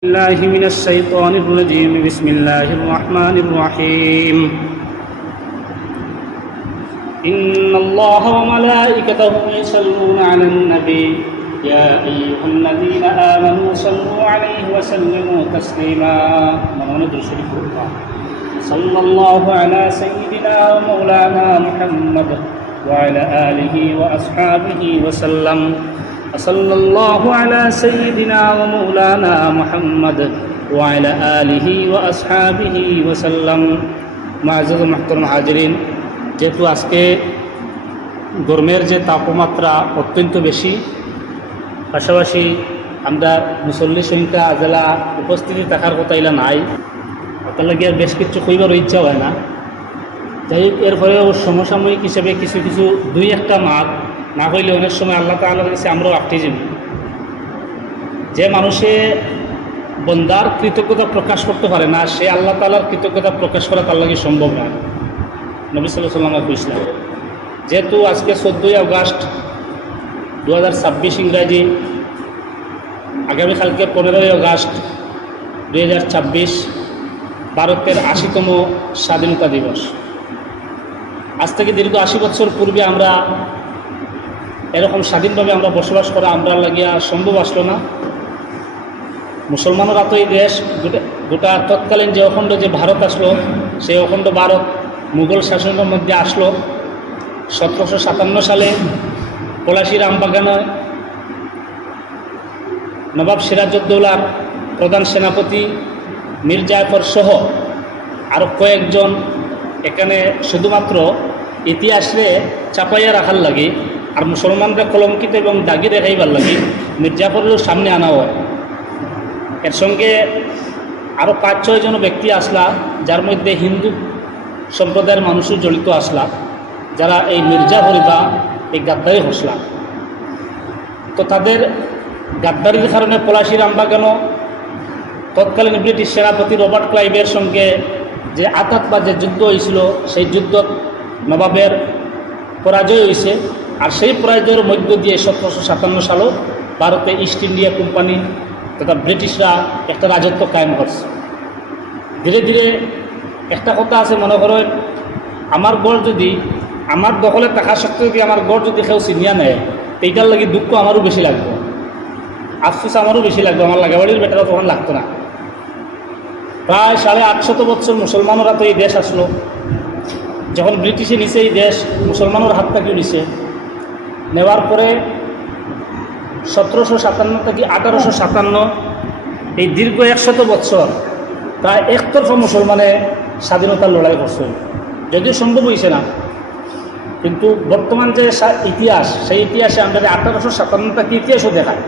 الله من الشيطان الرجيم. بسم الله الرحمن الرحيم. إن الله وملائكته يصلون على النبي يا أيها الذين آمنوا صلوا عليه وسلموا تسليما. صلى الله على سيدنا ومولانا محمد وعلى آله وأصحابه وسلم. صلى الله على سيدنا ومولانا محمد وعلى آله وأصحابه وسلم. معزز محترم হাজিরিন, যেহেতু আজকে গরমের যে তাপমাত্রা অত্যন্ত বেশি, পাশাপাশি আমরা মুসল্লি সংখ্যা আজলা উপস্থিতি থাকার কথা ইলা নাই, তার লাগে আর বেশ কিছু কইবার ইচ্ছা হয় না। যাই হোক, এরপরেও সমসাময়িক হিসেবে কিছু কিছু দুই একটা মাত না হইলে অনেক সময় আল্লাহ তাআলার কাছে আমরাও আটকে যাবি। যে মানুষে বন্দার কৃতজ্ঞতা প্রকাশ করতে পারে না, সে আল্লাহ তাআলার কৃতজ্ঞতা প্রকাশ করা তার লাগে সম্ভব না। নবী সাল্লাল্লাহু আলাইহি ওয়াসাল্লাম কইছিলেন, যেহেতু আজকে 14 আগস্ট 2026 ইংরাজি, আগামীকালকে 15 আগস্ট 2026 ভারতের 80তম স্বাধীনতা দিবস। আজ থেকে দীর্ঘ 80 বছর পূর্বে আমরা এরকম স্বাধীনভাবে আমরা বসবাস করা আমরা লাগিয়া সম্ভব আসলো না। মুসলমানরা তো এই দেশ গোটা তৎকালীন যে অখণ্ড যে ভারত আসলো, সেই অখণ্ড ভারত মুঘল শাসনের মধ্যে আসলো 1757 সালে। পলাশীর আমবাগানে নবাব সিরাজউদ্দৌলার প্রধান সেনাপতি মীর জাফর সহ আরও কয়েকজন এখানে শুধুমাত্র ইতিহাসে চাপাইয়া রাখার লাগে আর মুসলমানরা কলঙ্কিত এবং দাগি দেখাইবার লাগে মীর জাফরেরও সামনে আনা হয়। এর সঙ্গে আরও 5-6 জন ব্যক্তি আসলা, যার মধ্যে হিন্দু সম্প্রদায়ের মানুষও জড়িত আসলা, যারা এই মীর জাফরি বা এই গাদ্দারি হসলা। তো তাদের গাদ্দারির কারণে পলাশীর আমবাগানও তৎকালীন ব্রিটিশ সেনাপতি রবার্ট ক্লাইভের সঙ্গে যে আঘাত বা যে যুদ্ধ হয়েছিল, সেই যুদ্ধ নবাবের পরাজয় হয়েছে। আর সেই পরাজয়ের মধ্য দিয়ে 1757 সালও ভারতে ইস্ট ইন্ডিয়া কোম্পানি তথা ব্রিটিশরা একটা রাজত্ব কায়েম করছে। ধীরে ধীরে একটা কথা আছে, মনে করেন আমার গড় যদি আমার দখলে থাকা সত্ত্বেও যদি আমার গড় যদি কেউ চিনিয়া নেয়, এইটার লাগে দুঃখ আমারও বেশি লাগবে, আফসোস আমারও বেশি লাগবে। আমার লাগাবাড়ির বেটারা তখন লাগতো না। প্রায় 850 বছর মুসলমানরা তো এই দেশ আসলো। যখন ব্রিটিশে নিছে এই দেশ, মুসলমানের হাত থেকেও নিছে। নেওয়ার পরে 1757 থেকে 1857 এই দীর্ঘ 100 বছর প্রায় একতরফা মুসলমানে স্বাধীনতার লড়াই করছে, যদিও সম্ভব হয়েছে না। কিন্তু বর্তমান যে ইতিহাস, সেই ইতিহাসে আমরা 1857 থেকে ইতিহাসও দেখায়,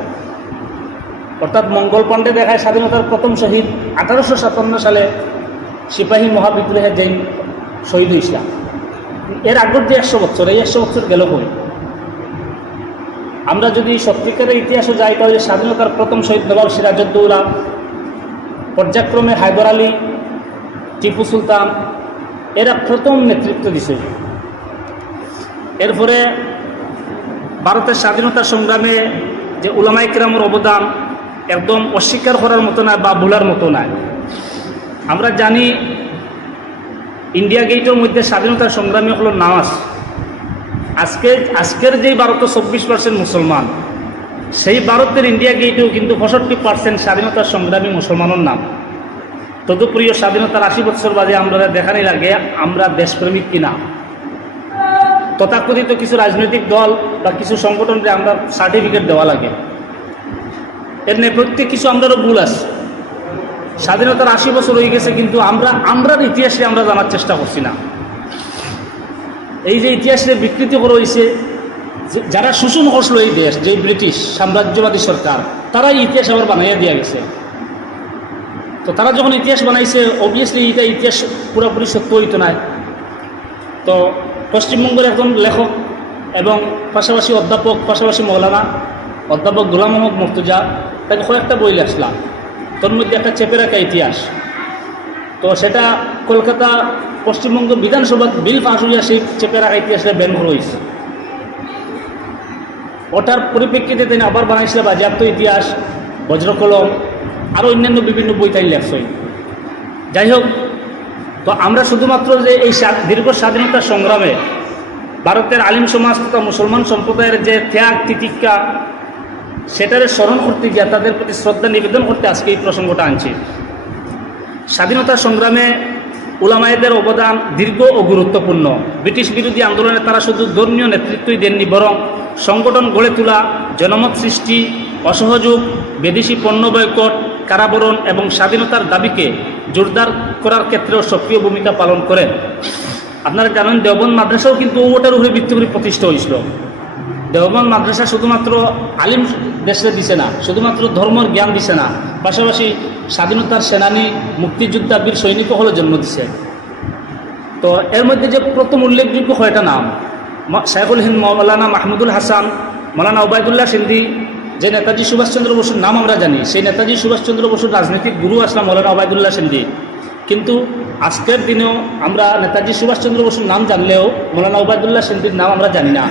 অর্থাৎ মঙ্গল পাণ্ডে দেখায় স্বাধীনতার প্রথম শহীদ 1857 সালে সিপাহী মহাবিদ্রোহে যেই শহীদ হয়েছিলাম। এর আগের যে 100 বছর, এই 100 বছর গেল কই? আমরা যদি সত্যিকারের ইতিহাসে যাই, তাহলে স্বাধীনতার প্রথম শহীদ নবাব সিরাজউদ্দৌলা, পর্যায়ক্রমে হায়দর আলী, টিপু সুলতান, এরা প্রথম নেতৃত্ব দিছে। এরপরে ভারতের স্বাধীনতা সংগ্রামে যে উলামায়ে কেরামের অবদান একদম অস্বীকার করার মতো না বা ভোলার মতো না। আমরা জানি ইন্ডিয়া গেটের মধ্যে স্বাধীনতার সংগ্রামী হলো নামাজ। আজকের যেই ভারত 24% মুসলমান, সেই ভারতের ইন্ডিয়া গেটেও কিন্তু 65% স্বাধীনতার সংগ্রামী মুসলমানের নাম। তদুপরি স্বাধীনতার 80 বছর বাদে আমরা দেখানি লাগে আমরা দেশপ্রেমিক কিনা। তথাকথিত কিছু রাজনৈতিক দল বা কিছু সংগঠনকে আমরা সার্টিফিকেট দেওয়া লাগে, এর নেপথ্যে কিছু আমাদেরও ভুল আছে। স্বাধীনতার 80 বছর হয়ে গেছে, কিন্তু আমরার ইতিহাসে আমরা জানার চেষ্টা করছি না। এই যে ইতিহাসে বিকৃতি করা হয়েছে, যারা শোষণ করছিল এই দেশ, যে ব্রিটিশ সাম্রাজ্যবাদী সরকার, তারাই ইতিহাস আবার বানাইয়া দিয়া গেছে। তো তারা যখন ইতিহাস বানাইছে, অবভিয়াসলি এটা ইতিহাস পুরোপুরি সত্য হইতো না। তো পশ্চিমবঙ্গের একজন লেখক এবং পাশাপাশি অধ্যাপক, পাশাপাশি মৌলানা অধ্যাপক গোলাম মোহাম্মদ মুর্তজা, তাকে কয়েকটা বই লিখলাম, তোর মধ্যে একটা চেপে রাখা ইতিহাস। তো সেটা কলকাতা পশ্চিমবঙ্গ বিধানসভা বিল পাস হইয়া সেই চেপে রাখা ইতিহাসটা ব্যান করা হয়েছে। ওটার পরিপ্রেক্ষিতে তিনি আবার বানাইছিল বাজেয়াপ্ত ইতিহাস, বজ্রকলম, আরও অন্যান্য বিভিন্ন বই তাই লেখছই। যাই হোক, তো আমরা শুধুমাত্র যে এই দীর্ঘ স্বাধীনতা সংগ্রামে ভারতের আলিম সমাজ তথা মুসলমান সম্প্রদায়ের যে ত্যাগ তিতিক্ষা সেটারে স্মরণ করতে গিয়া তাদের প্রতি শ্রদ্ধা নিবেদন করতে আজকে এই প্রসঙ্গটা আনছি। স্বাধীনতা সংগ্রামে উলামায়েদের অবদান দীর্ঘ ও গুরুত্বপূর্ণ। ব্রিটিশ বিরোধী আন্দোলনে তারা শুধু ধর্মীয় নেতৃত্বই দেননি, বরং সংগঠন গড়ে তোলা, জনমত সৃষ্টি, অসহযোগ, বিদেশি পণ্য বয়কট, কারাবরণ এবং স্বাধীনতার দাবিকে জোরদার করার ক্ষেত্রেও সক্রিয় ভূমিকা পালন করেন। আপনারা জানেন দেওবন্দ মাদ্রাসাও কিন্তু ওটার উপরে ভিত্তি করে প্রতিষ্ঠা হয়েছিল। দেওবন্দ মাদ্রাসা শুধুমাত্র আলিম দেশে দিছে না, শুধুমাত্র ধর্মের জ্ঞান দিছে না, পাশাপাশি স্বাধীনতার সেনানী, মুক্তিযোদ্ধা, বীর সৈনিক হলে জন্ম দিছে। তো এর মধ্যে যে প্রথম উল্লেখযোগ্য কয়টা নাম, শাইখুল হিন্দ মৌলানা মাহমুদুল হাসান, মৌলানা ওবায়দুল্লাহ সিন্ধি, যে নেতাজি সুভাষচন্দ্র বসুর নাম আমরা জানি, সেই নেতাজি সুভাষচন্দ্র বসুর রাজনৈতিক গুরু আসলাম মৌলানা ওবায়দুল্লাহ সিন্ধি। কিন্তু আজকের দিনেও আমরা নেতাজি সুভাষচন্দ্র বসুর নাম জানলেও মৌলানা ওবায়দুল্লাহ সিন্ধির নাম আমরা জানি না।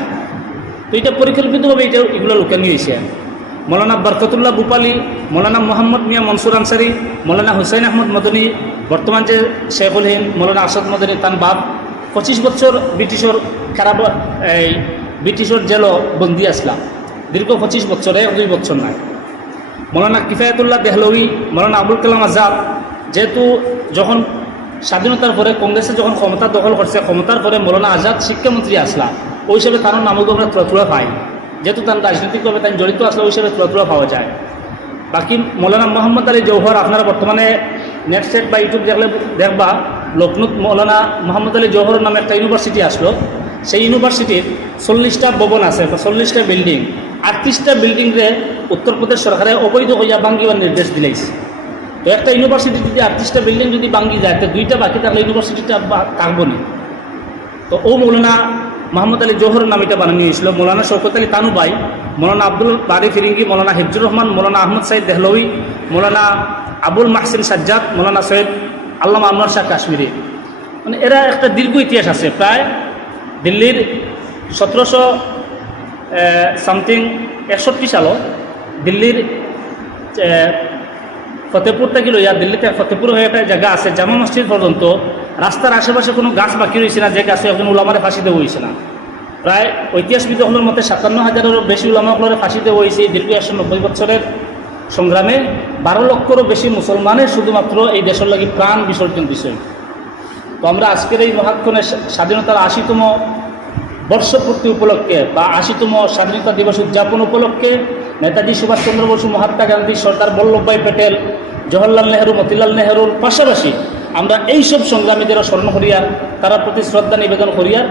তো এটা পরিকল্পিতভাবে এগুলো লুকানি হয়েছে। মৌলানা বরকতুল্লাহ ভূপালী, মৌলানা মোহাম্মদ মিয়া মনসুর আনসারি, মৌলানা হুসাইন আহমদ মদনী, বর্তমান যে শেখুল হিন্দ মৌলানা আসাদ মদনী, তান বাপ 25 বছর ব্রিটিশর ব্রিটিশর জেল বন্দি আসলাম, দীর্ঘ 25 বছরে 2 বছর নাই। মৌলানা কিফায়াতুল্লাহ দেহলভি, মৌলানা আবুল কালাম আজাদ, যেহেতু যখন স্বাধীনতার পরে কংগ্রেসে যখন ক্ষমতা দখল করছে, ক্ষমতার পরে মৌলানা আজাদ শিক্ষামন্ত্রী আসলাম, ওই হিসাবে তার নামক আমরা তুলা পাই, যেহেতু তার রাজনৈতিকভাবে তাই জড়িত আসলে ওই হিসাবে তুলা পাওয়া যায়। বাকি মৌলানা মোহাম্মদ আলী জৌহর, আপনারা বর্তমানে নেট সেট বা ইউটিউব দেখলে দেখবা লখনৌত মৌলানা মোহাম্মদ আলী জৌহরের নামে একটা ইউনিভার্সিটি আসলো। সেই ইউনিভার্সিটির 40টা ভবন আছে, 40টা বিল্ডিং, 38টা বিল্ডিংরে উত্তরপ্রদেশ সরকারে অবৈধ হইয়া ভাঙ্গিবার নির্দেশ দিলাইছে। তো একটা ইউনিভার্সিটি যদি 38টা বিল্ডিং যদি ভাঙ্গি যায়, তো 2টা বাকি থাকলে ইউনিভার্সিটিটা থাকবো না। তো ও মৌলানা মোহাম্মদ আলী জৌহরের নাম এটা বানানো হয়েছিল। মৌলানা শওকত আলী তানুবাই, মৌলানা আব্দুল বারি ফিরিঙ্গি, মৌলানা হিফজুর রহমান, মৌলানা আহমদ সাইদ দেহলভি, মৌলানা আবুল মাহসিন সাজ্জাদ, মৌলানা সৈয়দ আল্লামা আনোয়ার শাহ কাশ্মীরি, মানে এরা একটা দীর্ঘ ইতিহাস আছে। প্রায় দিল্লির 1700 সামথিং 61 সালও দিল্লির ফতেপুর থেকে লইয়া দিল্লিতে ফতেপুর হয়ে একটা জায়গা আছে, জামা মসজিদ পর্যন্ত রাস্তার আশেপাশে কোনো গাছ বাকি রয়েছে না যে গাছে একজন উলামারে ফাঁসি দেওয়া হয়েছে না। প্রায় ঐতিহাসিকদের মতে 57,000-এরও বেশি উলামাগুলোরে ফাঁসি দেওয়া হয়েছে। দীর্ঘ 190 বছরের সংগ্রামে 12 লক্ষেরও বেশি মুসলমানের শুধুমাত্র এই দেশের লাগি প্রাণ বিসর্জন দিছে। তো আমরা আজকের এই মহাক্ষণের স্বাধীনতার 80তম বর্ষপূর্তি উপলক্ষে বা 80তম স্বাধীনতা দিবস উদযাপন উপলক্ষে নেতাজি সুভাষচন্দ্র বসু, মহাত্মা গান্ধী, সর্দার বল্লভভাই প্যাটেল, জওহরলাল নেহরু, মতিলাল নেহরুর পাশাপাশি আমরা এইসব সংগ্রামীদেরও স্মরণ করিয়ার, তারা প্রতি শ্রদ্ধা নিবেদন করিয়ার,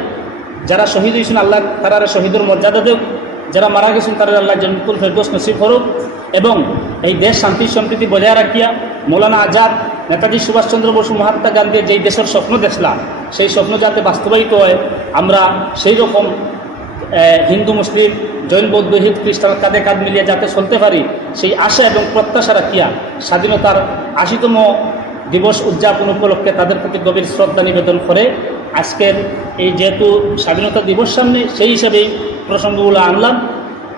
যারা শহীদ হয়েছেন আল্লাহ তারা শহীদের মর্যাদা দেব, যারা মারা গেছেন তারা আল্লাহ জান্নাতুল ফেরদৌস নসিব করুক, এবং এই দেশ শান্তি সম্প্রীতি বজায় রাখিয়া মৌলানা আজাদ, নেতাজি সুভাষচন্দ্র বসু, মহাত্মা গান্ধীর যেই দেশের স্বপ্ন দেখলাম সেই স্বপ্ন যাতে বাস্তবায়িত হয়, আমরা সেই রকম হিন্দু মুসলিম জৈন বৌদ্ধ হিত খ্রিস্টান কাঁধে কাঁধ মিলিয়ে যাতে চলতে পারি, সেই আশা এবং প্রত্যাশা রাখিয়া স্বাধীনতার 80তম দিবস উদযাপন উপলক্ষে তাদের প্রতি গভীর শ্রদ্ধা নিবেদন করে আজকের এই যেহেতু স্বাধীনতা দিবস সামনে, সেই হিসাবেই প্রসঙ্গগুলো আনলাম।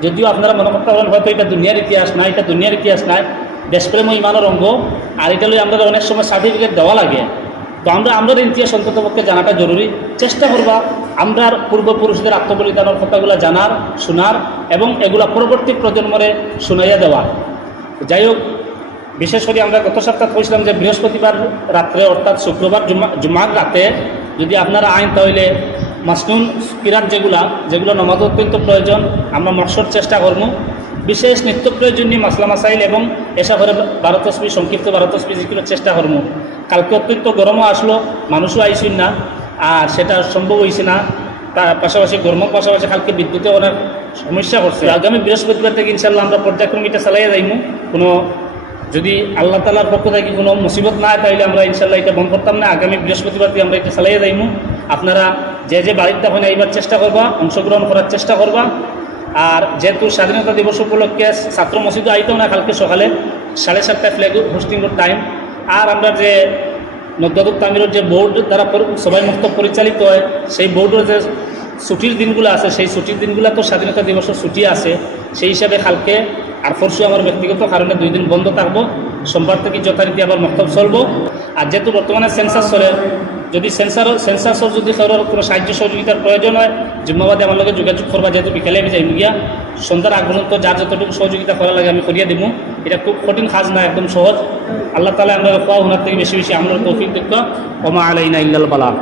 যদিও আপনারা মনে করতে পারেন হয়তো এটা দুনিয়ার ইতিহাস না, এটা দুনিয়ার ইতিহাস নয়, দেশপ্রেম ও ইমানের অঙ্গ, আর এটা লই আমরা অনেক সময় সার্টিফিকেট দেওয়া লাগে। তো আমরা ইতিহাস অন্ততপক্ষে জানাটা জরুরি। চেষ্টা করবা আমরা পূর্বপুরুষদের আত্মবলিদানের কথাগুলো জানার, শোনার এবং এগুলা পরবর্তী প্রজন্মরে শুনাইয়া দেওয়ার। যাই হোক, বিশেষ করে আমরা গত সপ্তাহে কইছিলাম যে বৃহস্পতিবার রাত্রে অর্থাৎ শুক্রবার জুমার রাতে যদি আপনারা আইন তাহলে মাসনুন কিরাত যেগুলো নামাজ অত্যন্ত প্রয়োজন, আমরা মকসদ চেষ্টা করবো। বিশেষ নিত্য প্রয়োজনীয় মাসলা মাসাইল এবং এসা করে 12 তসবি, সংক্ষিপ্ত 12 তসবি জিকিরের চেষ্টা করবো। কালকে অত্যন্ত গরমও আসলো, মানুষও আইসুন না, আর সেটা সম্ভব হয়েছে না। তার পাশাপাশি গরমের পাশাপাশি কালকে বিদ্যুতে অনেক সমস্যা করছে। আগামী বৃহস্পতিবার থেকে ইনশাল্লাহ আমরা পর্যায়ক্রমে এটা চালাইয়া যাইমু। কোনো যদি আল্লাহ তালার পক্ষ থেকে কোনো মুসিবত না হয় তাহলে আমরা ইনশাল্লাহ এটা বন্ধ করতাম না। আগামী বৃহস্পতিবার থেকে আমরা এটা চালাইয়া যাইমু। আপনারা যে বাড়িতে হয় এইবার চেষ্টা করবা, অংশগ্রহণ করার চেষ্টা করবা। আর যেহেতু স্বাধীনতা দিবস উপলক্ষে ছাত্র মসজিদে আইতেও না, কালকে সকালে 7:30টায় ফ্ল্যাগ হোস্টিংয়ের টাইম। আর আমরা যে নদ্দাদুক তামিরের যে বোর্ড দ্বারা সবাই মুক্ত পরিচালিত হয়, সেই বোর্ডের যে ছুটির দিনগুলো আছে, সেই ছুটির দিনগুলো তো স্বাধীনতা দিবসের ছুটি আছে। সেই হিসাবে কালকে আর পরশু আমার ব্যক্তিগত কারণে 2 দিন বন্ধ থাকবো। সোমবার থেকে যথারীতি আবার মক্তব চলবো। আর যেহেতু বর্তমানে সেন্সাস চলে, যদি সেন্সাসর যদি কারোর কোনো সাহায্য সহযোগিতার প্রয়োজন হয়, জিম্মাবাদে আমার লগে যোগাযোগ করবা। যেহেতু বিকেলে আমি যাই গিয়া, সন্ধ্যার আগ পর্যন্ত যার যতটুকু সহযোগিতা করা লাগে আমি করিয়া দিব। এটা খুব কঠিন কাজ না, একদম সহজ। আল্লাহ তাআলা আমরা কোয়া হুনার থেকে বেশি বেশি আমলের তৌফিক দিক। ওমা আলাইনা ইল্লাল বালাগ।